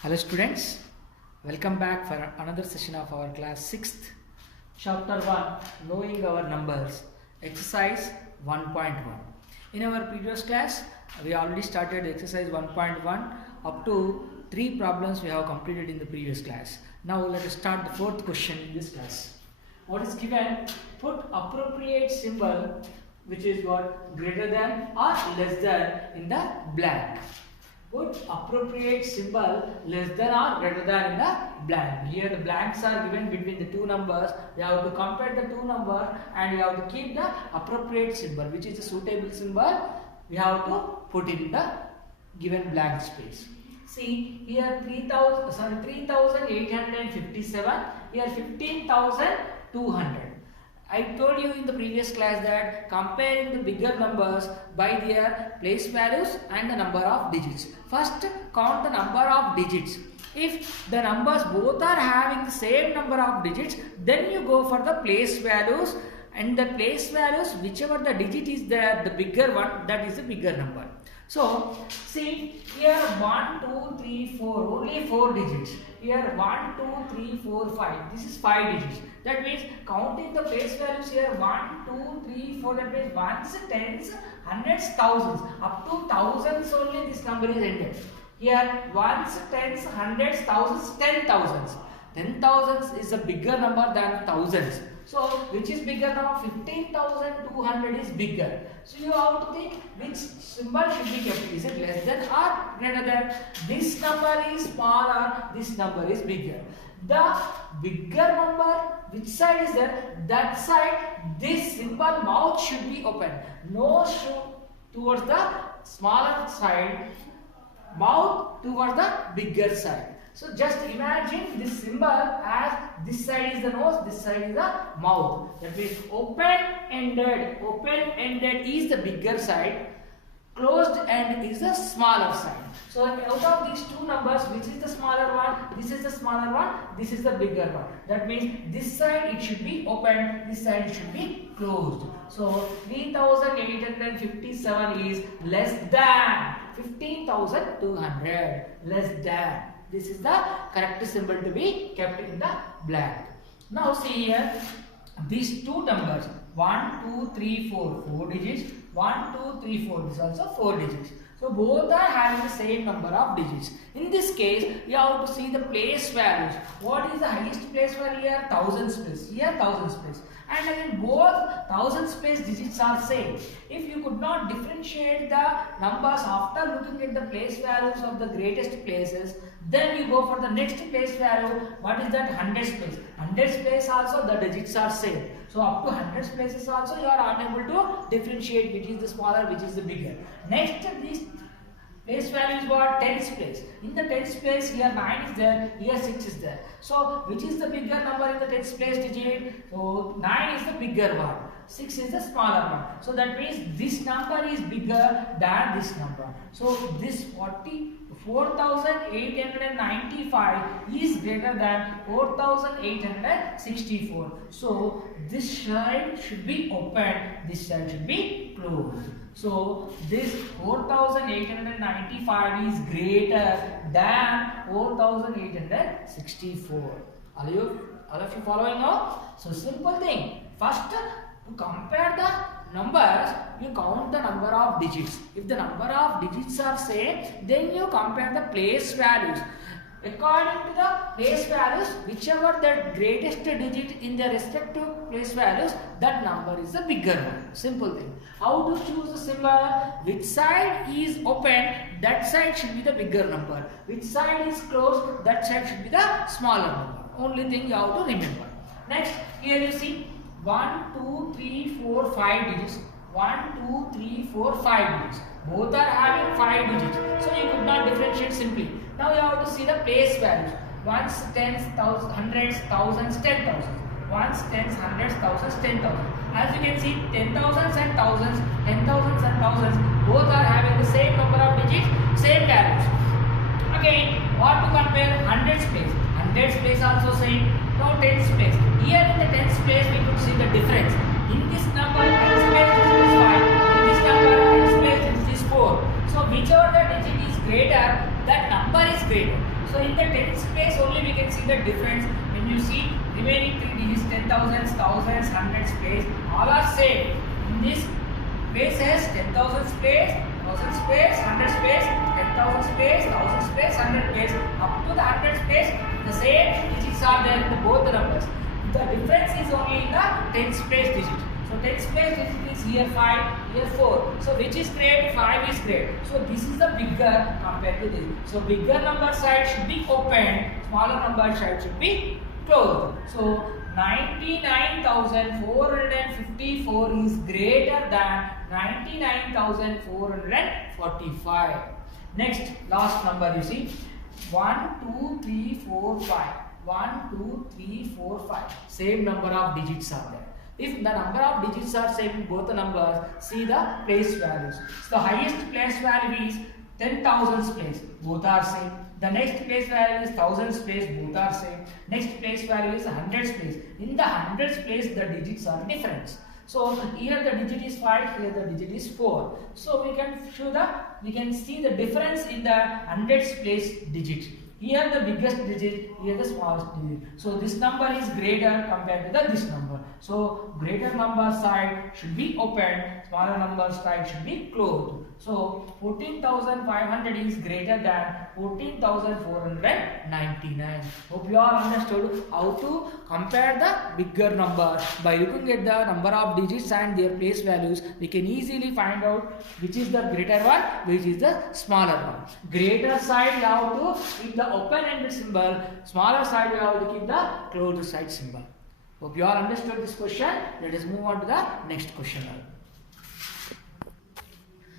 Hello students, welcome back for another session of our class 6th, chapter 1, knowing our numbers, exercise 1.1. In our previous class, we already started exercise 1.1 up to 3 problems we have completed in the previous class. Now let us start the 4th question in this class. What is given? Put appropriate symbol which is what? Greater than or less than in the blank. Put appropriate symbol less than or greater than in the blank. Here the blanks are given between the two numbers. You have to compare the two numbers and you have to keep the appropriate symbol, which is the suitable symbol. We have to put in the given blank space. See here 3857, here 15200. I told you in the previous class that comparing the bigger numbers by their place values and the number of digits. First count the number of digits. If the numbers both are having the same number of digits, then you go for the place values, and the place values, whichever the digit is there, the bigger one, that is the bigger number. So see here 1, 2, 3, 4, only 4 digits. Here 1, 2, 3, 4, 5. This is 5 digits. That means counting the place values here 1, 2, 3, 4. That means ones, tens, hundreds, thousands. Up to thousands only this number is ended. Here ones, tens, hundreds, thousands, 10,000s. 10,000s is a bigger number than thousands. So which is bigger now? 15,200 is bigger. So you have to think which symbol should be kept. Is it less than or greater than? This number is smaller, this number is bigger. The bigger number, which side is there? That side, this symbol mouth should be open. Nose should towards the smaller side, mouth towards the bigger side. So just imagine this symbol as this side is the nose, this side is the mouth. That means open-ended is the bigger side, closed end is the smaller side. So out of these two numbers, which is the smaller one? This is the smaller one, this is the bigger one. That means this side it should be open, this side it should be closed. So 3857 is less than 15,200, less than. This is the correct symbol to be kept in the blank. Now see here, these two numbers 1, 2, 3, 4, 4 digits. 1, 2, 3, 4. This is also 4 digits. So both are having the same number of digits. In this case, you have to see the place values. What is the highest place value here? Thousands place. Here thousands place. And again both thousands place digits are same. If you could not differentiate the numbers after looking at the place values of the greatest places, then you go for the next place value. What is that? Hundreds place. Hundreds place also the digits are same. So up to hundreds places also you are unable to differentiate which is the smaller, which is the bigger. Next, this place value is what? Tens place. In the tens place, here 9 is there, here 6 is there. So which is the bigger number in the tens place digit? So 9 is the bigger one, 6 is the smaller one. So that means this number is bigger than this number. So this 4,895 is greater than 4,864. So this side should be open, this side should be closed. So this 4,895 is greater than 4,864. All of you following now? So simple thing. First, to compare the numbers, you count the number of digits. If the number of digits are same, then you compare the place values. According to the place values, whichever the greatest digit in the respective place values, that number is the bigger one. Simple thing. How to choose the symbol? Which side is open, that side should be the bigger number. Which side is closed, that side should be the smaller number. Only thing you have to remember. Next, here you see 1, 2, 3, 4, 5 digits. 1, 2, 3, 4, 5 digits. Both are having 5 digits. So you could not differentiate simply. Now you have to see the place values. Ones, tens, thousands, hundreds, thousands, 10,000. Ones, tens, hundreds, thousands, 10,000. As you can see, 10,000s and thousands, 10,000s and thousands, both are having the same number of digits, same values. Again, what to compare? Hundreds place. Hundreds place also same. Now tens place. Here in the tens place, we could see the difference. In this number, tens place, this is 5. In this number, tens place, this is 4. So whichever the digit is greater, that number is greater. So in the tens place only we can see the difference. When you see remaining 3 digits, 10,000s, thousands, hundreds place, all are same. In this place has 10,000s place, thousands place, hundreds place, 10,000s place, thousands place, hundred place. Up to the hundreds place, the same digits are there in both the numbers. The difference is only in the tens place digit. So tens place digit is here 5, here 4. So which is great? 5 is great. So this is the bigger compared to this. So bigger number side should be open, smaller number side should be closed. So 99,454 is greater than 99,445. Next, last number you see 1, 2, 3, 4, 5. 1, 2, 3, 4, 5. Same number of digits are there. If the number of digits are same in both the numbers, see the place values. So the highest place value is 10,000s place, both are same. The next place value is thousands place, both are same. Next place value is hundreds place. In the hundreds place, the digits are different. So here the digit is 5, here the digit is 4. So we can see the difference in the hundreds place digit. Here the biggest digit, here the smallest digit. So this number is greater compared to this number. So greater number side should be open, smaller number side should be closed. So 14,500 is greater than 14,499. Hope you all understood how to compare the bigger number. By looking at the number of digits and their place values, we can easily find out which is the greater one, which is the smaller one. Greater side you have to keep the open-ended symbol, smaller side you have to keep the closed side symbol. Hope you all understood this question. Let us move on to the next question now.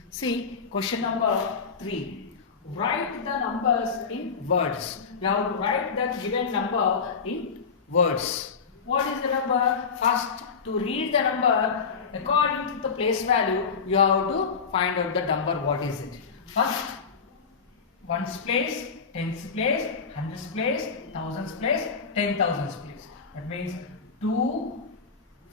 See question number 3. Write the numbers in words. You have to write the given number in words. What is the number? First, to read the number according to the place value, you have to find out the number. What is it? First, ones place, tens place, hundreds place, thousands place, 10,000s place. That means 2,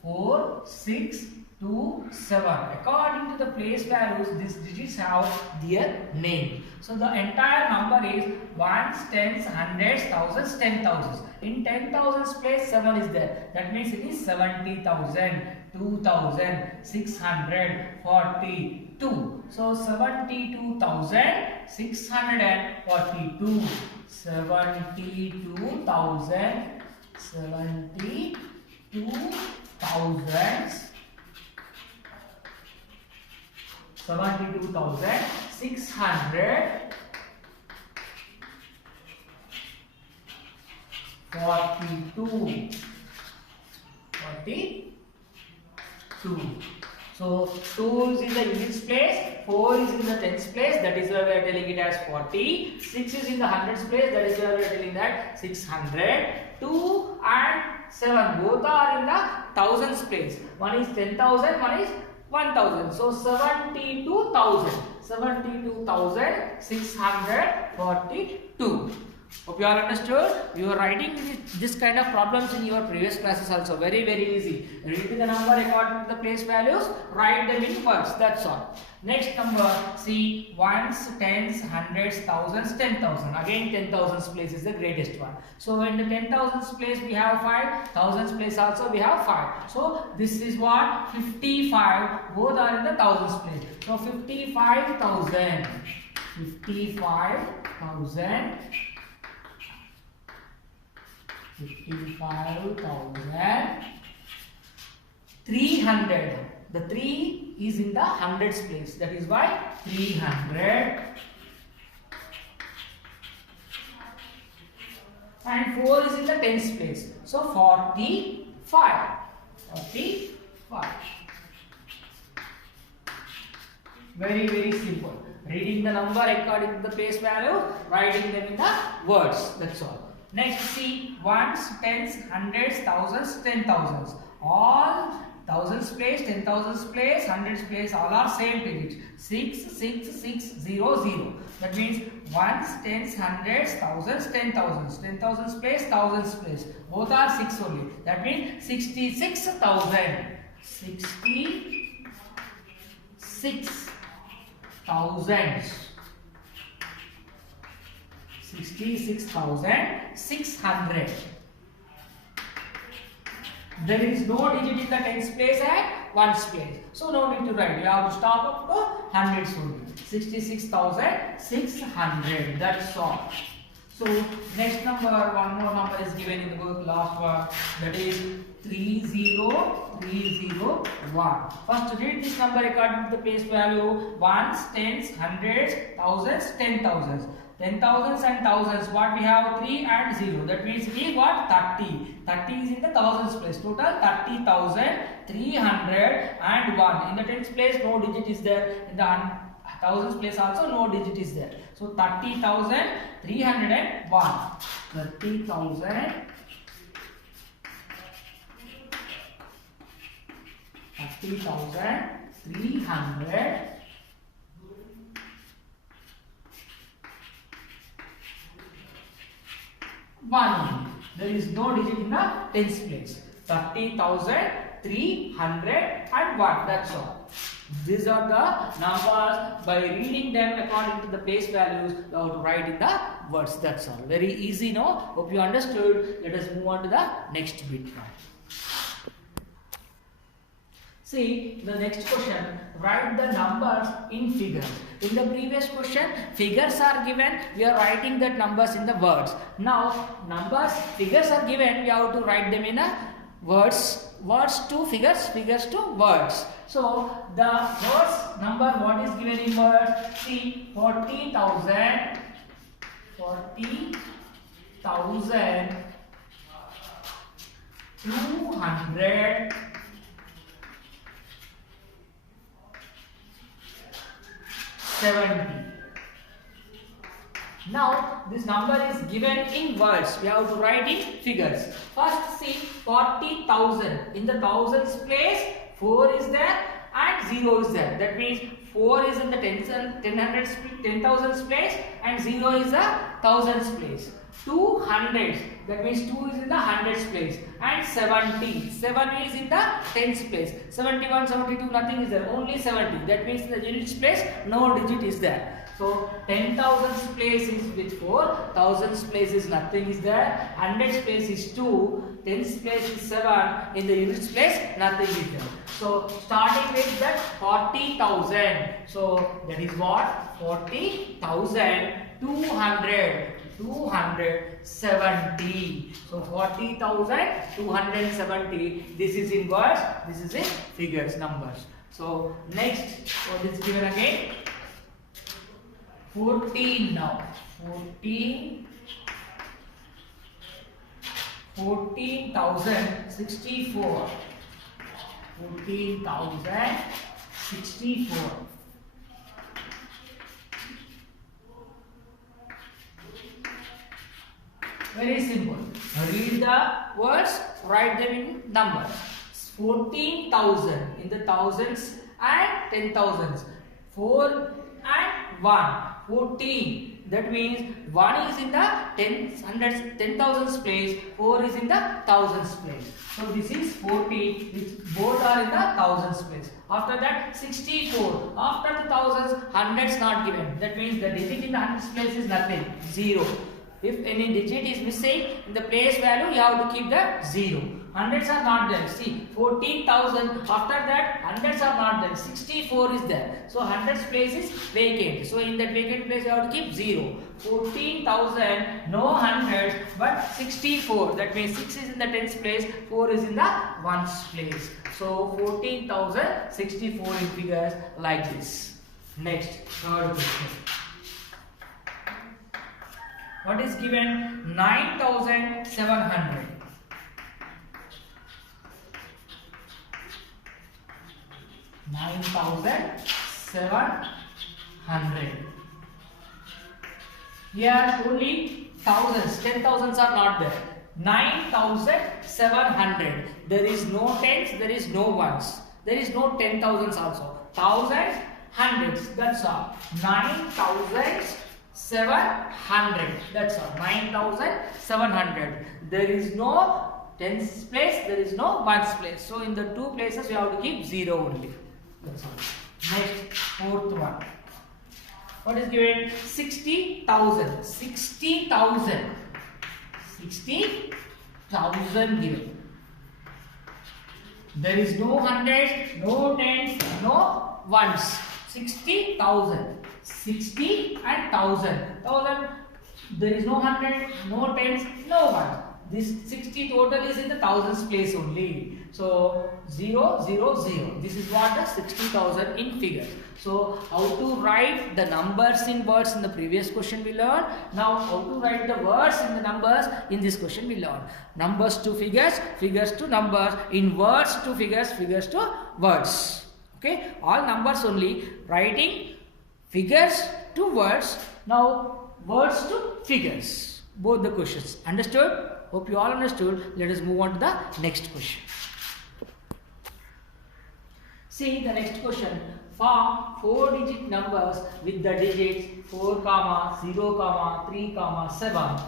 4, 6, 2, 7. According to the place values, these digits have their name. So the entire number is ones, tens, hundreds, thousands, 10,000s. In 10,000s place 7 is there. That means it is 70,000, 2,642. So 72,642. 42. So 2 is in the units place, 4 is in the tens place, that is why we are telling it as 40. 6 is in the hundreds place, that is why we are telling that 600. 2 and 7 both are in the thousands place. One is 10,000, one is 1,000. So 72,000. 72,642. Hope you all understood. You are writing this kind of problems in your previous classes also. Very, very easy. Read the number according to the place values. Write them in words. That's all. Next number, see ones, tens, hundreds, thousands, 10,000. Again 10,000s place is the greatest one. So in the 10,000s place we have 5. Thousands place also we have 5. So this is what? 55. Both are in the thousands place. So 55,000. 55,000. 55,300. The 3 is in the hundreds place. That is why 300. And 4 is in the tens place. So 45. 45. Very, very simple. Reading the number according to the place value, writing them in the words. That's all. Next, see ones, tens, hundreds, thousands, 10,000s. All thousands place, 10,000s place, hundreds place, all are same digits. 66600. That means ones, tens, hundreds, thousands, 10,000s. 10,000s place, thousands place. Both are 6 only. That means 66,000. 66,000. 66,600. There is no digit in the tens place and ones place. So no need to write. You have to stop up to hundreds only. 66,600. That's all. So next number, one more number is given in the book, last one, that is 30301. First read this number according to the place value: ones, tens, hundreds, thousands, 10,000s. 10,000s and thousands, what we have? 3 and 0. That means we got 30. 30 is in the thousands place. Total 30,301. In the tens place, no digit is there. In the thousands place also, no digit is there. So 30,301. 30,000. 30,300. 1. There is no digit in the tens place. 30,301. That's all. These are the numbers. By reading them according to the place values, you have to write in the words. That's all. Very easy, no? Hope you understood. Let us move on to the next bit now. See the next question. Write the numbers in figures. In the previous question, figures are given. We are writing that numbers in the words. Now, figures are given. We have to write them in a words. Words to figures, figures to words. So the words number, what is given in words? See, 40,000, 200. 70. Now this number is given in words. We have to write in figures. First see 40,000. In the thousands place 4 is there and 0 is there. That means 4 is in the thousands place and 0 is the thousands place. 200s, that means 2 is in the hundreds place, and 70, 7 is in the tens place. 71, 72, nothing is there, only 70. That means in the units place no digit is there. So 10,000s place is with 4, thousands place is nothing is there, hundreds place is 2, tens place is 7, in the units place nothing is there. So starting with that 40,000. So that is what? 40,200. 270. So 40,270. This is in words, this is in figures, numbers. So next, what is given again? 14 now. 14,064. 14,064. Very simple. Read the words, write them in numbers. 14,000 in the thousands and 10,000s. 4 and 1. 14. That means 1 is in the tens, hundreds, 10,000s place. 4 is in the thousands place. So this is 40, which both are in the thousands place. After that 64. After the thousands, hundreds not given. That means the digit in the hundreds place is nothing. 0. If any digit is missing in the place value, you have to keep the 0. Hundreds are not there. See, 14,000. After that, hundreds are not there. 64 is there. So hundreds place is vacant. So in that vacant place, you have to keep 0. 14,000, no hundreds, but 64. That means 6 is in the tens place, 4 is in the ones place. So 14,064 in figures like this. Next, third question. What is given? 9,700. 9,700. Here only thousands, 10,000s are not there. 9,700. There is no tens, there is no ones. There is no 10,000s also. Thousands, hundreds, that's all. 9,700. That's all. 9,700. There is no tens place, there is no ones place. So in the two places you have to keep 0 only. That's all. Next, fourth one. What is given? 60,000. 60,000. 60,000 given. There is no hundreds, no tens, no ones. 60,000. 60 and 1,000. 1,000. There is no hundred, no tens, no ones. This 60 total is in the thousands place only. So 0, 0, 0. This is what the 60,000 in figures. So how to write the numbers in words in the previous question we learned. Now how to write the words in the numbers in this question we learned. Numbers to figures, figures to numbers, in words to figures, figures to words. Okay, all numbers only, writing figures to words, now words to figures. Both the questions. Understood? Hope you all understood. Let us move on to the next question. See the next question. Form 4-digit numbers with the digits 4, 0, 3, 7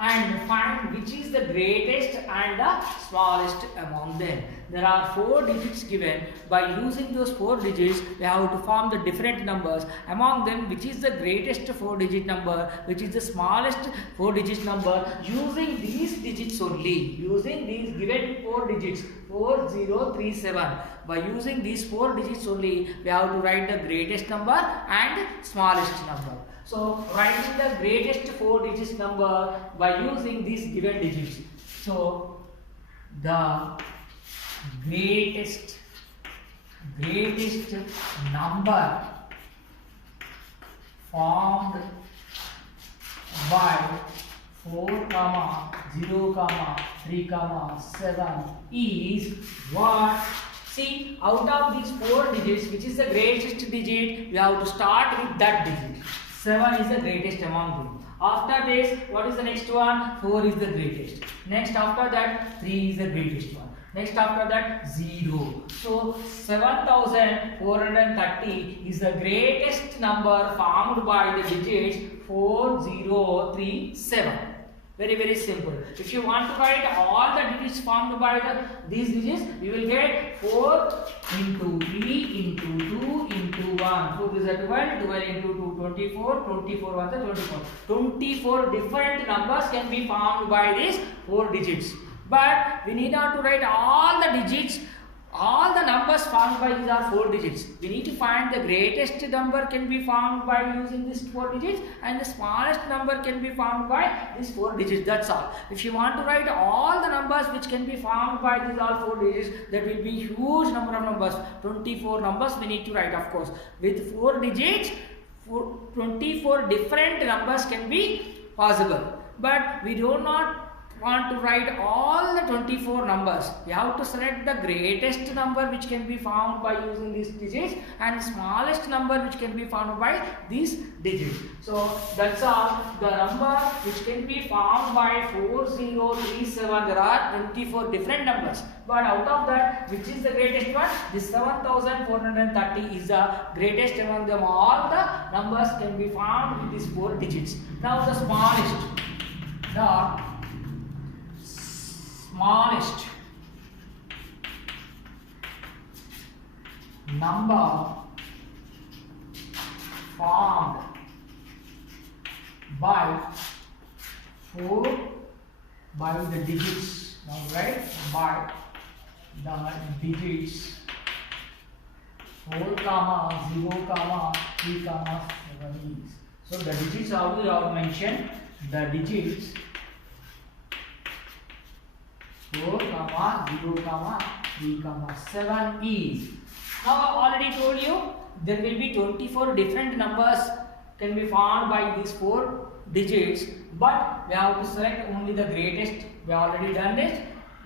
and find which is the greatest and the smallest among them. There are 4 digits given. By using those 4 digits, we have to form the different numbers. Among them, which is the greatest 4-digit number, which is the smallest 4-digit number, using these digits only. Using these given 4 digits, 4, 0, 3, 7. By using these 4 digits only, we have to write the greatest number and smallest number. So, writing the greatest 4 digits number by using these given digits. So, the greatest number formed by 4, 0, 3, 7 is what? See, out of these 4 digits, which is the greatest digit, we have to start with that digit. 7 is the greatest among them. After this, what is the next one? 4 is the greatest. Next after that, 3 is the greatest one. Next after that, 0. So, 7,430 is the greatest number formed by the digits 4, 0, 3, 7. Very, very simple. If you want to write all the digits formed by these digits, you will get 4 into 3 into 2 into 1. 4 is 12, 12 into 2, 24, 24 was 24. 24 different numbers can be formed by these 4 digits. But we need not to write all the digits. All the numbers formed by these are 4 digits. We need to find the greatest number can be formed by using these 4 digits and the smallest number can be formed by these 4 digits. That's all. If you want to write all the numbers which can be formed by these all 4 digits, that will be huge number of numbers. 24 numbers we need to write, of course. With 4 digits, 24 different numbers can be possible. But we do not want to write all the 24 numbers. We have to select the greatest number which can be found by using these digits and smallest number which can be found by these digits. So that's all. The number which can be found by 4037, there are 24 different numbers. But out of that, which is the greatest one? This 7,430 is the greatest among them. All the numbers can be found with these 4 digits. Now the smallest number formed by the digits. Now write by the digits 4, 0, 3, 7 is. So the digits how we have mentioned the digits 4, 0, 3, 7 is. Now I already told you there will be 24 different numbers can be found by these 4 digits, but we have to select only the greatest. We have already done this.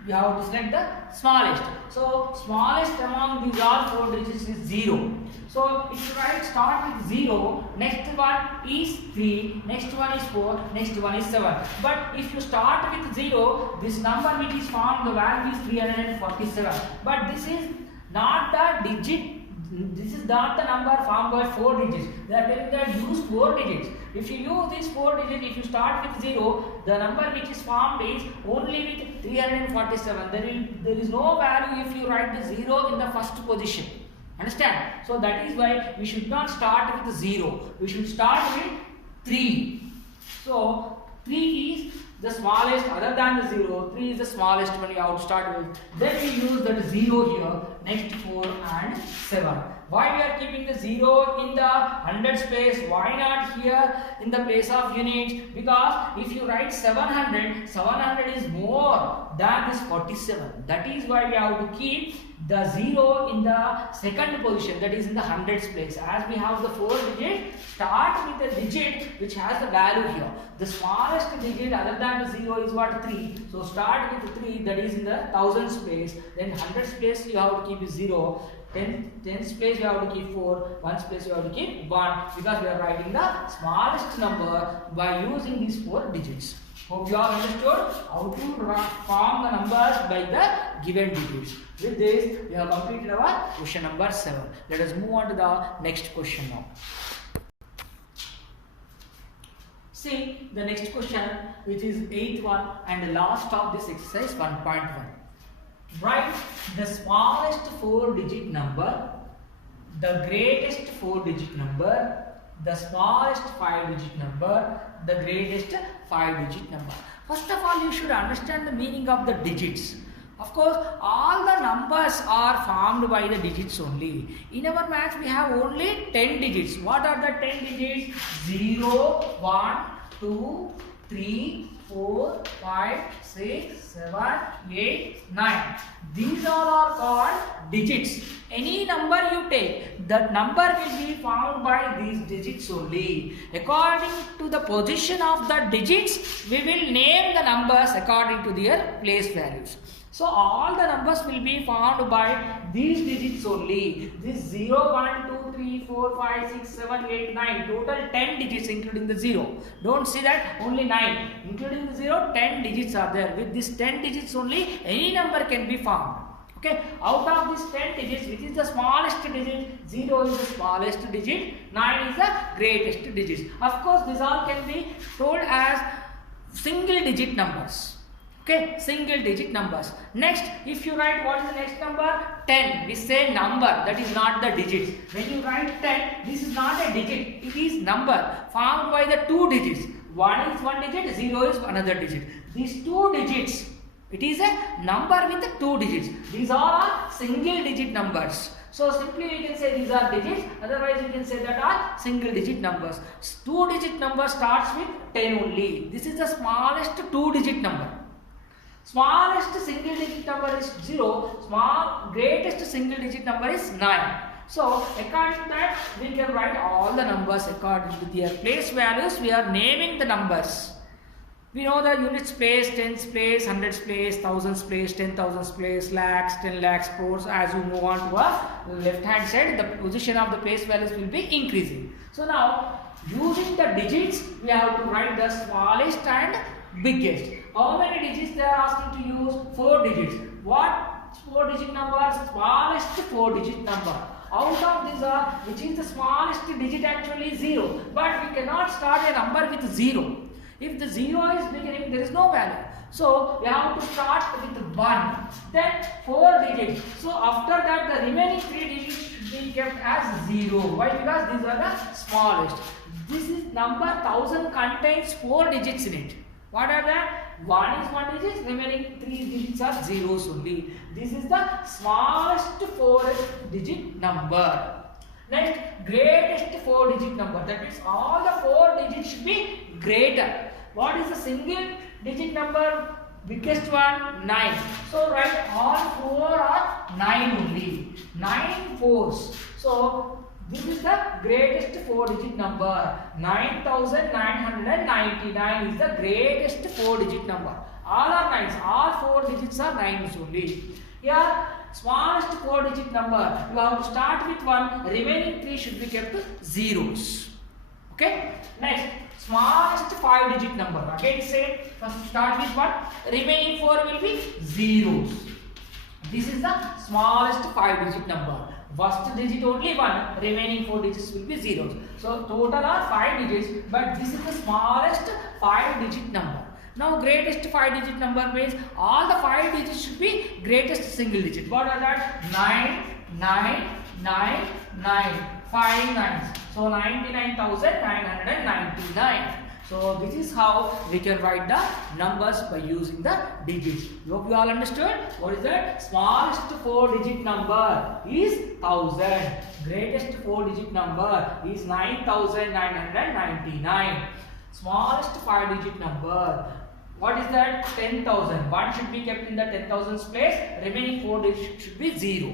We have to select the smallest. So smallest among these all 4 digits is 0. So if you start with 0, next one is 3, next one is 4, next one is 7. But if you start with 0, this number which is formed, the value is 347. But this is not the digit. This is not the number formed by 4 digits. They are telling that use 4 digits. If you use these 4 digits, if you start with 0, the number which is formed is only with 347. There is no value if you write the 0 in the first position. Understand? So that is why we should not start with 0. We should start with 3. So 3 is the smallest other than the 0. 3 is the smallest one you have to start with. Then we use that 0 here. Next 4 and 7. Why we are keeping the 0 in the hundreds place? Why not here in the place of units? Because if you write 700, 700 is more than this 47. That is why we have to keep the 0 in the second position, that is in the hundreds place. As we have the 4 digit, start with the digit which has the value here. The smallest digit other than the 0 is what? 3. So start with 3, that is in the thousands place. Then hundreds place you have to keep 0. Tens place you have to keep 4, ones place you have to keep 1, because we are writing the smallest number by using these 4 digits. Hope you all understood how to form the numbers by the given digits. With this, we have completed our question number 7. Let us move on to the next question now. See the next question, which is 8th one and the last of this exercise 1.1. Write the smallest 4-digit number, the greatest 4-digit number, the smallest 5-digit number, the greatest 5-digit number. First of all, you should understand the meaning of the digits. Of course, all the numbers are formed by the digits only. In our maths, we have only 10 digits. What are the 10 digits? 0, 1, 2, 3, 4, 5, 6, 7, 8, 9. These all are called digits. Any number you take, that number will be found by these digits only. According to the position of the digits, we will name the numbers according to their place values. So all the numbers will be found by these digits only. This 0, 1, 2, 3, 4, 5, 6, 7, 8, 9. Total 10 digits including the 0. Don't see that only 9. Including the 0, 10 digits are there. With this 10 digits only, any number can be found. Okay. Out of these 10 digits, which is the smallest digit? 0 is the smallest digit. 9 is the greatest digit. Of course, this all can be told as single digit numbers. Okay, single digit numbers. Next, if you write what is the next number? 10. We say number, that is not the digits. When you write 10, this is not a digit. It is number formed by the 2 digits. 1 is 1 digit, 0 is another digit. These 2 digits, it is a number with the 2 digits. These all are single digit numbers. So simply we can say these are digits, otherwise you can say that are single digit numbers. 2 digit number starts with 10 only. This is the smallest 2 digit number. Smallest single digit number is 0, greatest single digit number is 9. So according to that, we can write all the numbers according to their place values. We are naming the numbers. We know the units place, tens place, hundreds place, thousands place, 10,000s place, lakhs, 10 lakhs, crores. As you move on to a left hand side, the position of the place values will be increasing. So now, using the digits, we have to write the smallest and biggest. How many digits they are asking to use? 4 digits. What 4 digit number? Smallest 4 digit number. Out of these are, which is the smallest digit? Actually 0. But we cannot start a number with 0. If the 0 is beginning, there is no value. So we have to start with 1. Then 4 digits. So after that, the remaining 3 digits should be kept as 0. Why? Because these are the smallest. This is number 1000 contains 4 digits in it. What are that? 1 is 1 digit, remaining 3 digits are zeros only. This is the smallest 4 digit number. Next, greatest 4 digit number. That means all the 4 digits should be greater. What is the single digit number? Biggest one? 9. So write all 4 are 9 only. 9 fours. So this is the greatest 4 digit number. 9999 is the greatest 4 digit number. All are 9s. All 4 digits are 9s only. Here, smallest 4 digit number. You have to start with 1. Remaining 3 should be kept zeros. Okay. Next, smallest 5 digit number. Again say, first start with 1. Remaining 4 will be zeros. This is the smallest 5 digit number. First digit only 1, remaining 4 digits will be zeros. So total are 5 digits, but this is the smallest 5 digit number. Now greatest 5 digit number means all the 5 digits should be greatest single digit. What are that? 9, 9, 5 nines. So 99,999. So this is how we can write the numbers by using the digits. Hope you all understood. What is that? Smallest 4-digit number is 1000. Greatest 4-digit number is 9999. Smallest 5-digit number. What is that? 10,000. 1 should be kept in the 10,000's place. Remaining 4 digits should be 0.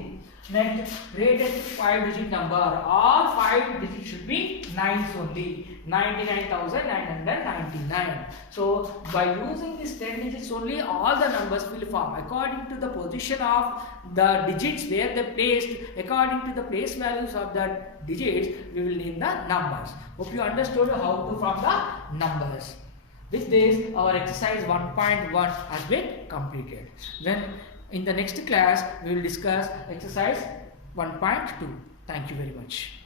Next, greatest 5-digit number. All 5 digits should be 9s only. 99,999. So, by using these 10 digits only, all the numbers will form according to the position of the digits where they placed. According to the place values of the digits, we will name the numbers. Hope you understood how to form the numbers. With this, our exercise 1.1 has been completed. Then, in the next class, we will discuss exercise 1.2. Thank you very much.